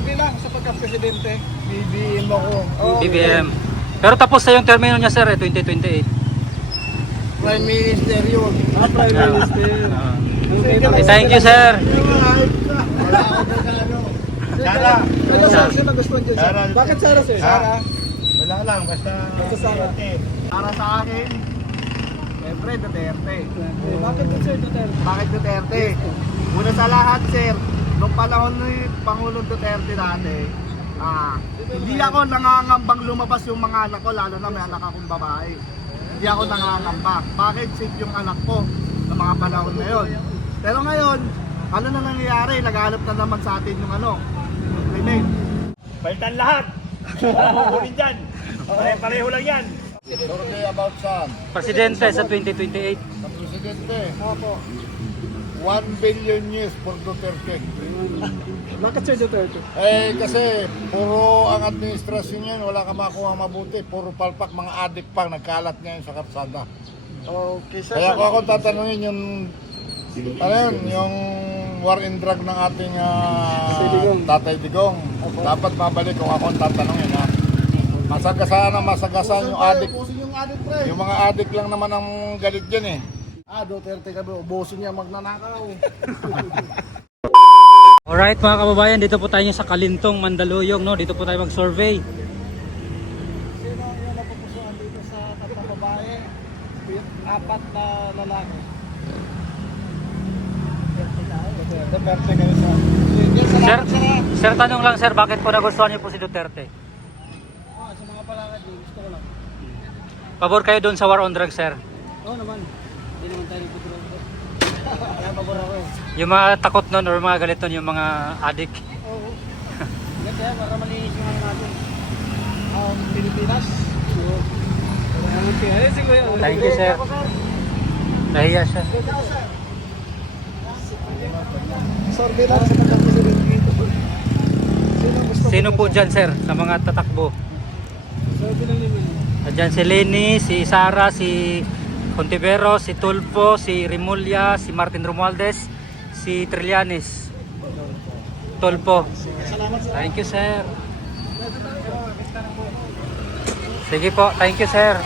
Sorry lang sa pagka-presidente. BBM ako. BBM. Pero tapos na yung termino niya sir, 2028. Prime Minister yun. Prime Minister. Thank you sir. Wala ako na sa ano. Sara. Ano sir, sino gustuhan dyan sir? Sara. Bakit Sara sir? Sara. Wala lang, basta Sara. Para sa akin, siyempre Duterte. Bakit din sir Duterte? Bakit Duterte? Una sa lahat, sir, nung panahon ni Pangulong Duterte dati, hindi ako nangangambang lumabas yung mga anak ko, lalo na may anak akong babae. Hindi ako nangangamba. Bakit? Safe yung anak ko ng mga panahon na yun. Pero ngayon, ano na nangyayari? Naghahanap na naman sa atin yung remain. Balitan lahat! Kukunin dyan! Pare-pareho lang yan! Survey about Sam. Presidente sa 2028. Sa Presidente, Opo. 1 billion years for Duterte. Bakit sir Duterte? Kasi puro ang administrasyon niyan, wala ka makuha mabuti. Puro palpak, mga adik pa, nagkalat ngayon sa kapsada. Okay sir. Kaya kung ako tatanungin yung, ano yun, yung war and drug ng ating Digong. Tatay Digong, dapat mabalik kung ako tatanungin. Masagasaan ang masagasaan yung adik. Yung mga adik lang naman ang galit dyan eh. Duterte kami, ubuso niya magnanakaw. Alright mga kababayan, dito po tayo sa Kalintong, Mandaluyong, no? Dito po tayo mag-survey. Sino yung napupusuan dito sa tatlong babae? 4 na lalaki. Duterte kayo sa... Sir, tanong lang sir, bakit po nagustuhan niyo po si Duterte? Sa mga palakad din, gusto ko lang. Pabor kayo doon sa war on drugs sir? Oo naman. Hindi naman tayo nagpupulong ko. Kaya pabor ako eh. Yung mga takot nun or mga galit nun, yung mga adik. Oo. Kaya para malinis yung ano natin. Pilipinas. Thank you sir. Nahiya siya. Sorry lang sa pagka-presidente. Sino gusto Sino po dyan sir sa mga tatakbo? Sorry lang naman. Andyan si Lenny, si Sara, si Contivero, si Tulfo, si Rimulya, si Martin Romualdez, si Trillanes. Tulfo. Salamat sir. Thank you sir. Sige po, thank you sir.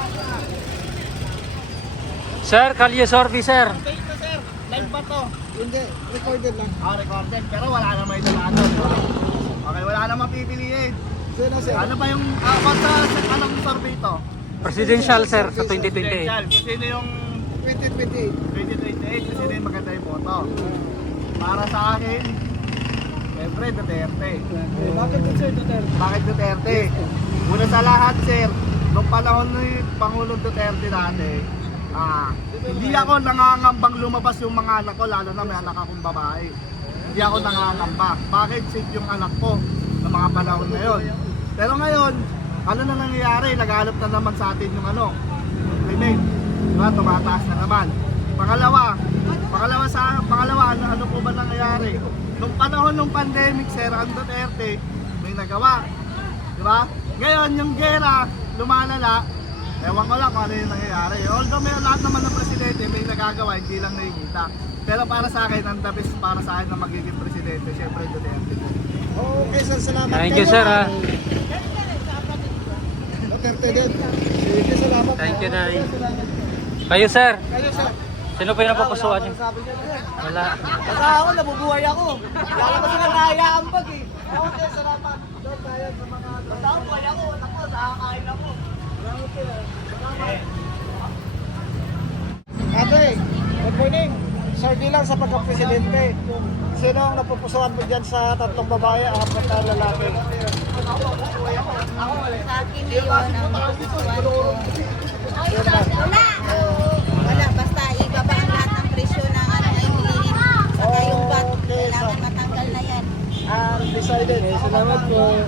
Sir, Kalye Sorby sir. Ito sir, live ba to? Hindi, recorded lang. Recorded, pero wala namang idalanan. Okay, wala namang pipiliin. Sino sir? Ano ba yung, anong survey ito? Presidential sir sa 2028. Presidential. Kung sino yung 2028. 2028, kung sino yung maganda yung boto. Para sa akin, siyempre Duterte. Bakit din sir Duterte? Bakit Duterte? Una sa lahat sir, nung panahon ni Pangulong Duterte dati, hindi ako nangangambang lumabas yung mga anak ko, lalo na may anak akong babae. Hindi ako nangangamba. Bakit? Safe yung anak ko ng mga panahon na yun. Pero ngayon, ano na nangyayari? Naghahanap na naman sa atin yung remain. Diba? Tumataas na naman. Pangalawa, ano po ba nangyayari? Nung panahon ng pandemic, sir, ang Duterte, may nagawa. Diba? Ngayon, yung gera, lumalala, ewan ko lang kung ano yung nangyayari. Although may lahat naman ng presidente, may nagagawa, hindi lang nakikita. Pero para sa akin, ang the best para sa akin na magiging presidente, syempre Duterte. Okay sir, salamat. Thank you sir. Duterte din. Sige, salamat. Thank you Nay. Kayo sir, Kayo sir. sino po yung napupusuan niyo? Sabi niyo sir. Wala. Basta ako, nabubuhay ako. Wala ko sila naiaambag eh. Okay, salamat. Doon tayo sa mga... Basta ako, buhay ako. Ako, nakakain ako. Salamat sir. Salamat. Ate, good morning. Sorry lang sa pagka-presidente. Sino ang napupusuan mo dyan sa tatlong babae, 4 na lalaki? Sa akin ngayon, ang nagustuhan ko. Wala! Wala, basta ibaba ang lahat ng presyo ng ano ay bilihin. Saka yung VAT, kailangan matanggal na yan. Decided. Salamat po.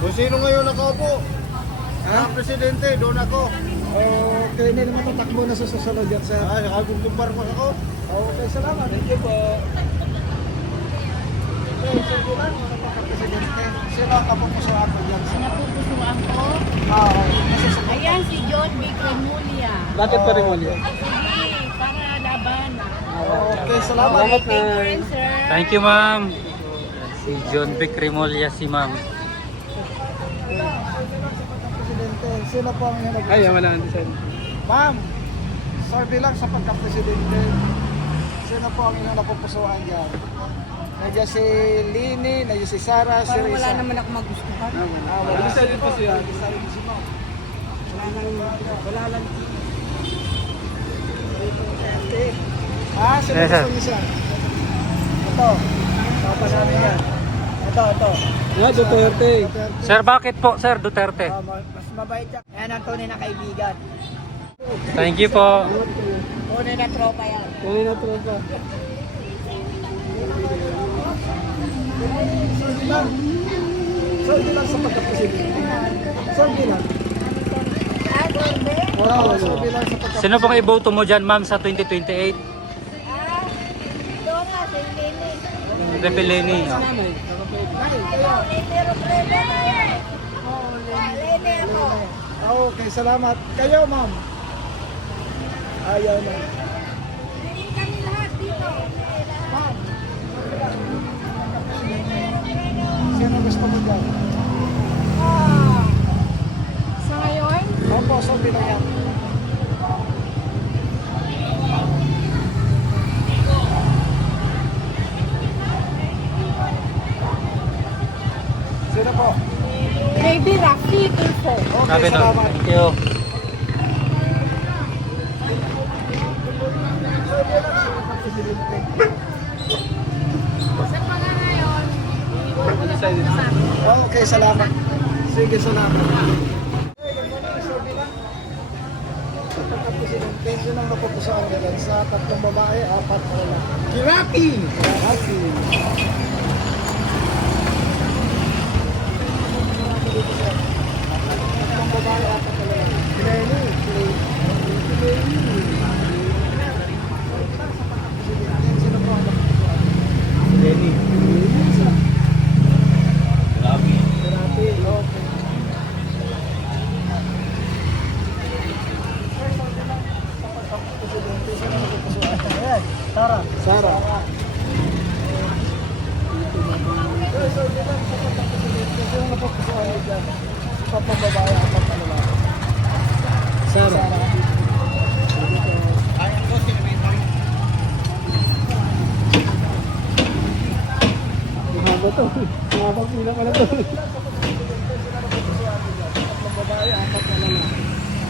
Kung sino ngayon nakaupo? Ang presidente, doon ako. Okay, hindi naman tatakbo na sa susunod yan, sir. Nakagugumbar mo ako. Okay, salamat. Thank you po. Okay, sige lang, mga pagka-presidente. Sino ang kapupusuan mo dyan, sir? Napupusuan ko. Okay. Ayan si John B. Cremulya. Bakit pa rin ulit? Sige, para laban. Okay, salamat. Thank you rin, sir. Thank you, ma'am. Si John Vic Remulla, si ma'am. Presidente, sino po ang inyong Ay, wala ang design. Ma'am, survey lang sa pagka-presidente. Sino po ang inyong napupusuan dyan? Nandiyan si Lini, nandiyan si Sarah, si Parang Risa. wala naman ako magustuhan. Wala din po siya. Decided si Ma'am. Wala lang. Sino Yes, sir. gusto niyo siya? Ito. Papa namin yan. Ito. Duterte. Sir, bakit po, Sir Duterte? Mas mabait siya. Yan ang tunay na kaibigan. Thank you po. Tunay na tropa yan. Kung na tropa. Survey lang sa pagka-presidente. Survey lang. Survey lang sa pagka-presidente. Sino pong iboto mo dyan, ma'am, sa 2028? Doon nga, si Lili. Pepe Lenny. Oh. Lili ako. Okay, salamat. Kayo, ma'am. Ayaw na. Lili kami lahat dito. Ma'am. Sino gusto mo dyan? Sa ngayon? Opo, survey lang yan. Sino po? Maybe Rafi Tulfo. Okay, Sabi na. salamat. Thank you. Survey lang sa pagka-presidente. Sa mga ngayon, Okay, salamat. Sige, salamat. Survey lang. Sa pagka-presidente, sino ang napupusuan ka dyan? Sa 3 babae, 4 na lang. Kiraki! Kiraki. Tatlong babae, 4 na lang. Lenny. Sino po ang napupusuan? Lenny. Kiraki, okay. Sarah. Sarah. Sarah. Mahaba to. Mahaba pila pala to.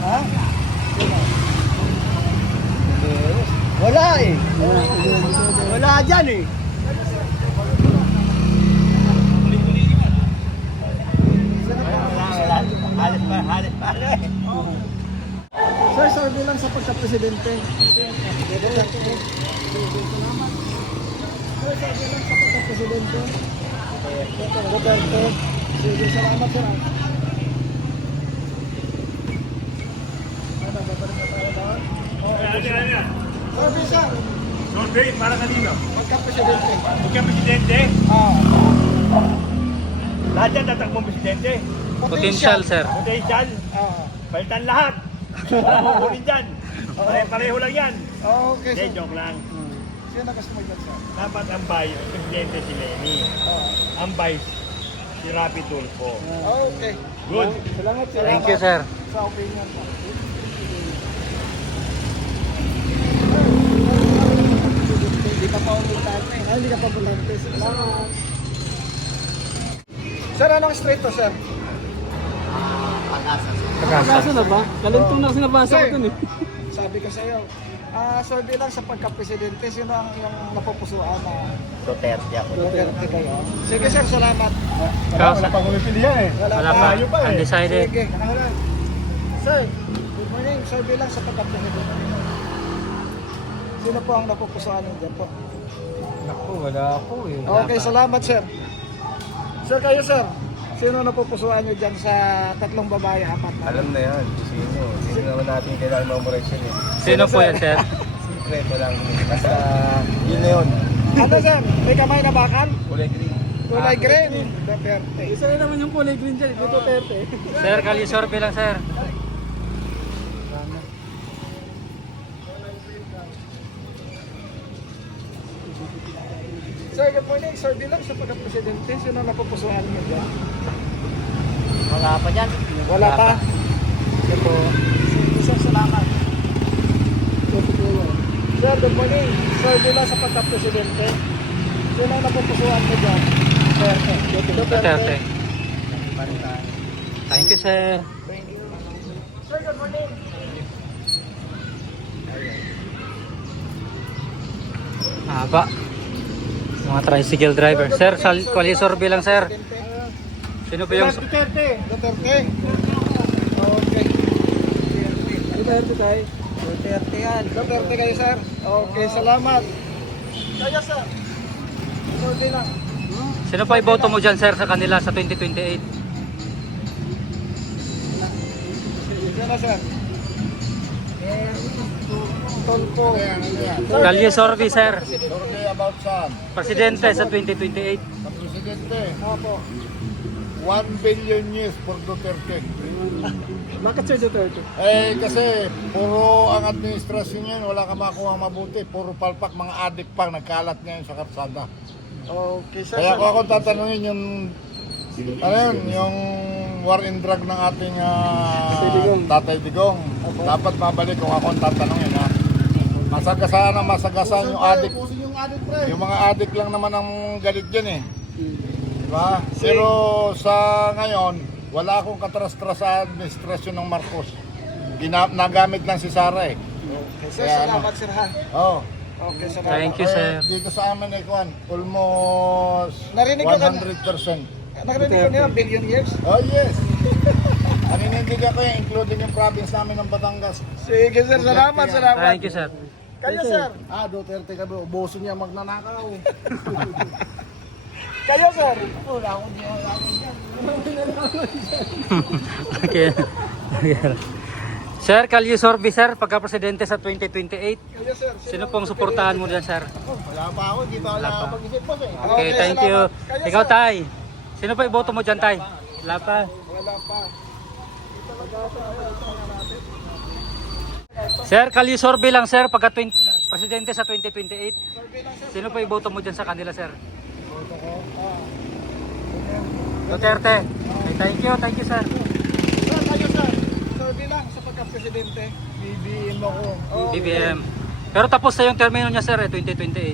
Ha? Wala eh. Wala dyan eh. Halit pa. Sir, survey lang sa pagka-presidente. Sir, survey lang sa pagka-presidente. Duterte. Sige, salamat sir. Survey sir. Survey para kanino? Pagka-presidente. Huwag presidente. Lahat yan tatakbong presidente. Potential, sir. Potential. Palitan lahat. Wala mo kunin dyan. Pareho lang yan. Okay Hindi, sir. joke lang. Sino gusto mo dyan sir? Dapat ang vice, presidente si Lenny. Ang vice, si Rapi Tulfo. Okay. Good. Salamat sir. Thank you, sir. Sa opinion po. Hindi ka pa umultante. Hindi ka pa umultante. Salamat. Sir, anong street to, sir? Kaso na ba? Kalintong na sinabasa ko Sir, dun eh. sabi ko sa iyo, survey lang sa pagka-presidente, sino ang yung napupusuan na Duterte ako. Duterte kayo? Sige sir, salamat. Wala pang pumipilihan eh. Wala pa. Malayo pa eh. Undecided. Sige. Sir, good morning. Survey lang sa pagka-presidente. Sino po ang napupusuan ninyo po? Naku, wala ako eh. Okay, salamat sir. Sir, kayo sir. Sino napupusuan nyo dyan sa 3 babae, 4 na? Alam na yan kung sino. Sino naman natin kailangan memorize yun eh. Sino po yan, sir? Secret lang. Basta yun na yun. Ano sir? May kamay na bakal? Kulay green. Kulay green. Duterte. Isa rin naman yung kulay green dyan. Dito Duterte. Sir, kali survey lang, sir. Sir, good morning. Sir, bilang sa pagka-presidente, sino napupusuan mo dyan? Wala pa dyan. Wala pa. Ito. Sige, sir, salamat. Sir, good morning. Sir, bilang sa pagka-presidente, sino napupusuan mo dyan? Duterte. Thank you, sir. Sir, good morning. Haba. Mga tricycle driver. Sir, quali-survey lang, sir. Sino po yung... Duterte. Duterte. Okay. Duterte tayo. Duterte yan. Duterte kayo, sir. Okay, salamat. Kaya, sir. Survey lang. Sino pa iboto mo dyan, sir, sa kanila sa 2028? Yan na, sir. Tolpo. Kalye Sorbi, sir. Survey about saan? Presidente sa 2028. Sa presidente, Opo. 1 billion years for Duterte. Bakit, sir, Duterte? Eh kasi puro ang administrasyon niyan, wala ka makuha mabuti. Puro palpak, mga adik pang nagkalat ngayon sa karsada. Okay, sir. Kaya kung ako tatanungin yung ano yun, yung war and drug ng ating Tatay Digong, dapat babalik kung ako ang tatanungin ha. Masagasaan na masagasaan yung adik. Yung mga adik lang naman ang galit dyan eh. Diba? Pero sa ngayon, wala akong katras-tras sa administrasyon ng Marcos. Nagamit lang si Sara eh. Okay, sir, Kaya salamat, sir, ha? Oh. Okay, salamat. Thank you, sir. Dito sa amin eh, Kwan, almost Narinig ko 100%. Nakarinig ko nila, billion years. Oh yes! Paninindigan ko yan, including yung province namin ng Batangas. Sige, sir, salamat, salamat. Thank you, sir. Kayo, sir. Duterte ka bro, boso niya magnanakaw. Kayo, sir. Okay. Sir, Kalye Sorbi, sir, pagka-presidente sa 2028. Kayo, sir. Sino pong suportahan mo dyan, sir? Wala pa ako, di pa wala ako pag-isip mo eh. Okay, thank you. salamat. Kayo, Ikaw, sir. Tay. Sino pa iboto mo dyan, Tay? Wala pa. Wala pa. Sir, Kalye Sorbi lang, sir, pagka-presidente sa 2028. Sino pa iboto mo dyan sa kanila, sir? Duterte. Okay, thank you, sir. Sir, kayo, sir. Sir, bilang sa pagka-presidente. BBM ako. BBM. Pero tapos na yung termino niya, sir, 2028.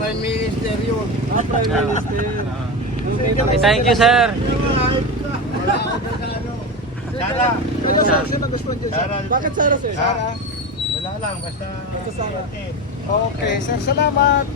Prime Minister yun. Prime Minister. Okay, thank you, sir. Wala ako doon sa ano. Sara. Kayo, sir, sino gusto nyo, sir? Sara. Bakit, sir, sir? Sara. Wala lang, basta... Sara. Okay, sir, salamat.